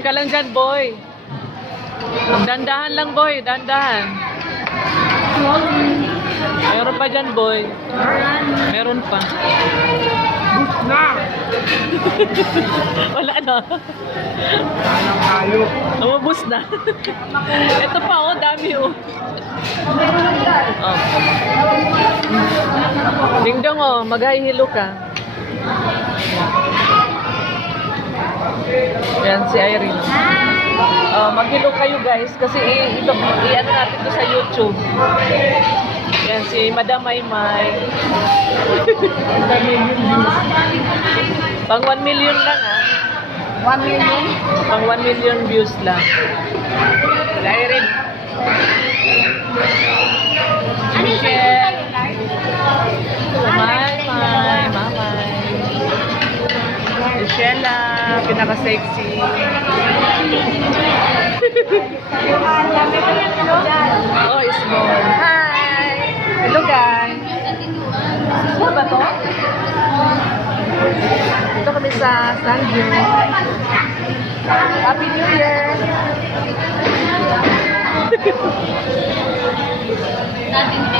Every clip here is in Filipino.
Diyan ka lang dyan, boy. Dandahan lang, boy. Dandahan. Meron pa dyan, boy. Meron pa. Bus na! Wala na. Anong hayop? Umubos na. Ito pa, oh. Dami, oh. Oh. Dingdong, oh. Maghahilo ka. Yan, si Irene. Maghilo kayo, guys. Kasi i-ano natin to sa YouTube. Yan, si Madam Maymay. Pang 1 million lang, ah. 1 million? Pang 1 million views lang. Irene. Michelle. Mamay. Michelle, pinaka-sexy. Oh, small. Hi! Hello, guys. Ano ba to? Dito kami sa Sandview. Happy New Year!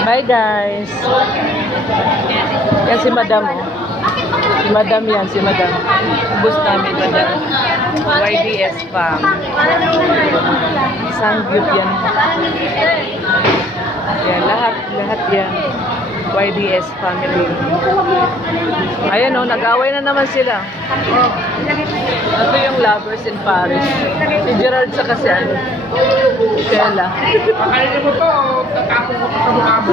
Bye, guys. Yan si Madam, oh. Si Madam yan, si Madam. Bus namin, Madam. YDS pa. Sandview yan. Yan, lahat yan. YDS family. Ayan, oh, nag-away na naman sila. Ito yung lovers in Paris. Si Gerald sa kasi ano. Stella. Pakainin mo to, tatapon mo sa mukha mo.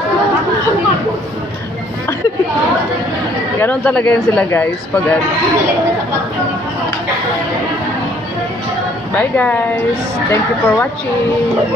Ganon talaga yan sila, guys. Pag ano. Bye, guys. Thank you for watching.